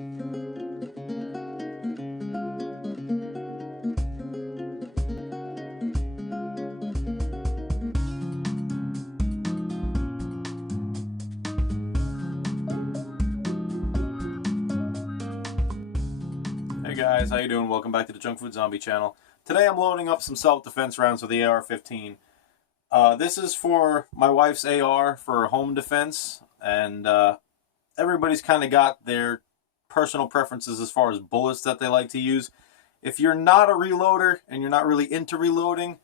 Hey guys, how you doing? Welcome back to the Junk Food Zombie channel. Today I'm loading up some self-defense rounds with the AR-15. This is for my wife's AR for home defense, and everybody's kind of got their personal preferences as far as bullets that they like to use. If you're not a reloader and you're not really into reloading,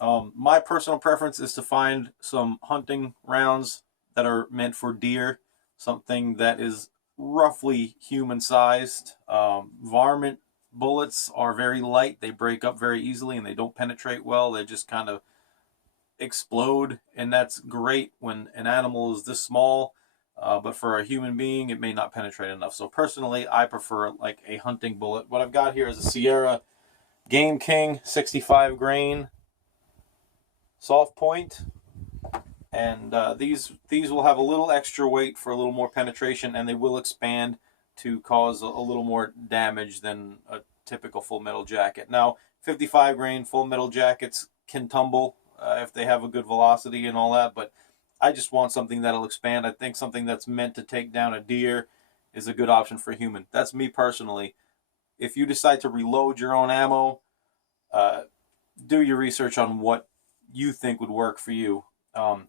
my personal preference is to find some hunting rounds that are meant for deer, something that is roughly human-sized. Varmint bullets are very light. They break up very easily and they don't penetrate well. They just kind of explode, and that's great when an animal is this small, but for a human being it may not penetrate enough. So personally I prefer like a hunting bullet. What I've got here is a Sierra Game King 65 grain soft point, and these will have a little extra weight for a little more penetration, and they will expand to cause a little more damage than a typical full metal jacket. Now 55 grain full metal jackets can tumble if they have a good velocity and all that, but I just want something that'll expand. I think something that's meant to take down a deer is a good option for a human. That's me personally. If you decide to reload your own ammo, do your research on what you think would work for you.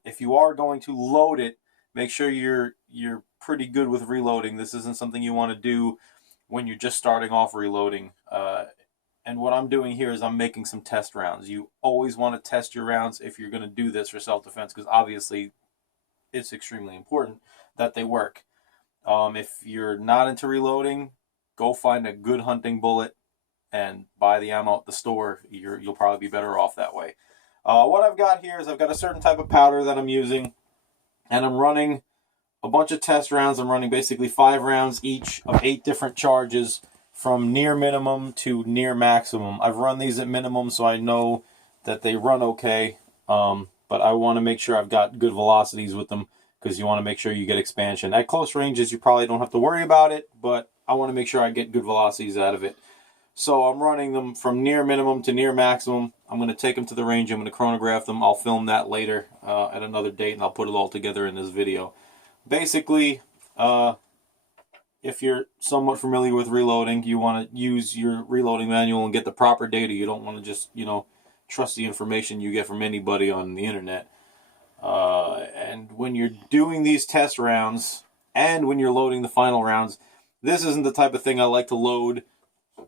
If you are going to load it, make sure you're pretty good with reloading. This isn't something you want to do when you're just starting off reloading. And what I'm doing here is I'm making some test rounds. You always want to test your rounds if you're going to do this for self-defense, because obviously it's extremely important that they work. If you're not into reloading, go find a good hunting bullet and buy the ammo at the store. You'll probably be better off that way. What I've got here is I've got a certain type of powder that I'm using, and I'm running a bunch of test rounds. I'm running basically 5 rounds each of 8 different charges from near minimum to near maximum. I've run these at minimum so I know that they run okay, but I want to make sure I've got good velocities with them, because you want to make sure you get expansion. At close ranges you probably don't have to worry about it, but I want to make sure I get good velocities out of it. So I'm running them from near minimum to near maximum. I'm going to take them to the range. I'm going to chronograph them. I'll film that later at another date, and I'll put it all together in this video. Basically, if you're somewhat familiar with reloading, you want to use your reloading manual and get the proper data. You don't want to just, trust the information you get from anybody on the internet. And when you're doing these test rounds and when you're loading the final rounds, this isn't the type of thing I like to load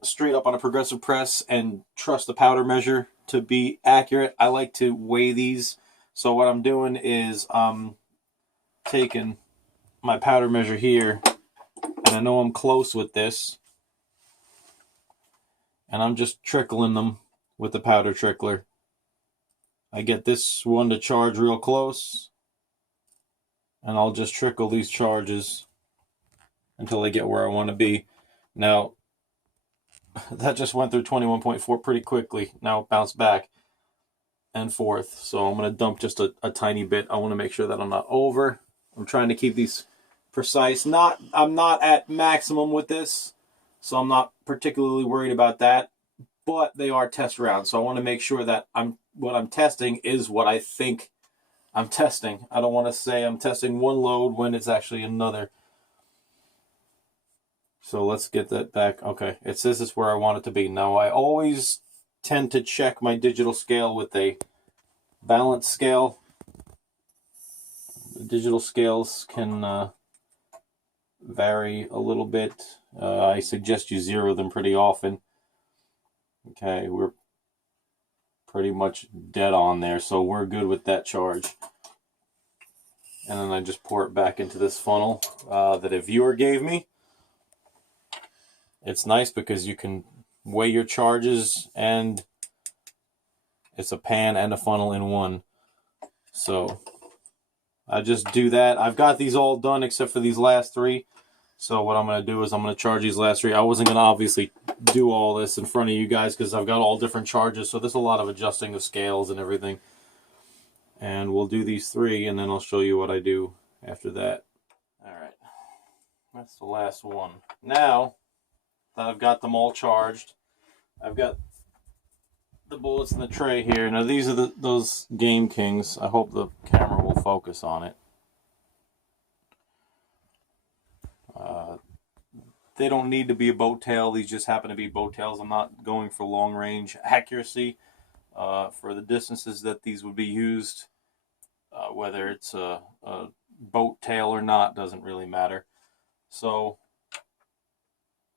straight up on a progressive press and trust the powder measure to be accurate. I like to weigh these. So what I'm doing is I'm taking my powder measure here, and I know I'm close with this, and I'm just trickling them with the powder trickler. I get this one to charge real close, and I'll just trickle these charges until I get where I want to be. Now that just went through 21.4 pretty quickly. Now it bounced back and forth. So I'm going to dump just a tiny bit. I want to make sure that I'm not over. I'm trying to keep these precise. I'm not at maximum with this, so I'm not particularly worried about that. But they are test rounds, so I want to make sure that what I'm testing is what I think I'm testing. I don't want to say I'm testing one load when it's actually another. So let's get that back. Okay, it says it's where I want it to be. Now I always tend to check my digital scale with a balance scale. The digital scales can vary a little bit. I suggest you zero them pretty often. Okay, we're pretty much dead on there, so we're good with that charge. And then I just pour it back into this funnel that a viewer gave me. It's nice because you can weigh your charges, and it's a pan and a funnel in one. So I just do that. I've got these all done except for these last 3. So what I'm going to do is I'm going to charge these last 3. I wasn't going to obviously do all this in front of you guys because I've got all different charges. So there's a lot of adjusting of scales and everything. And we'll do these 3, and then I'll show you what I do after that. All right. That's the last one. Now that I've got them all charged, I've got the bullets in the tray here. Now these are those Game Kings. I hope the camera will focus on it. They don't need to be a boat tail. These just happen to be boat tails. I'm not going for long range accuracy. For the distances that these would be used, whether it's a boat tail or not, doesn't really matter. So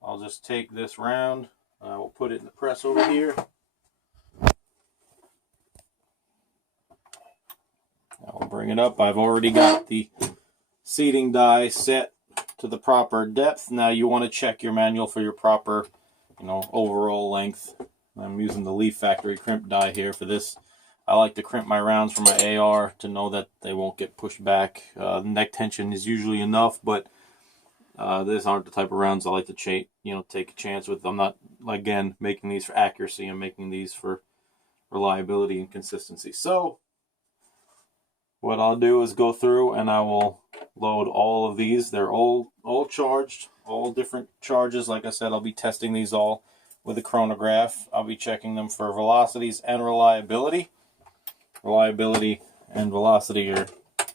I'll just take this round. I will put it in the press over here. I'll bring it up. I've already got the seating die set to the proper depth. Now you want to check your manual for your proper, overall length. I'm using the Leaf Factory crimp die here for this. I like to crimp my rounds for my AR to know that they won't get pushed back. The neck tension is usually enough, but these aren't the type of rounds I like to take a chance with. I'm not, again, making these for accuracy. I'm making these for reliability and consistency. So what I'll do is go through and I will load all of these. They're all charged, all different charges. Like I said, I'll be testing these all with a chronograph. I'll be checking them for velocities and reliability. Reliability and velocity, or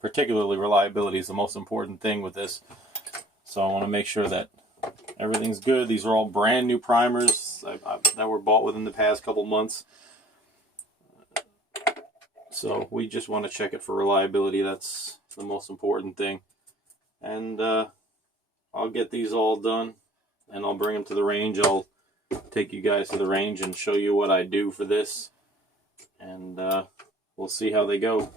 particularly reliability, is the most important thing with this. So I want to make sure that everything's good. These are all brand new primers that were bought within the past couple months. So we just want to check it for reliability. That's the most important thing. And I'll get these all done and I'll bring them to the range. I'll take you guys to the range and show you what I do for this. And we'll see how they go.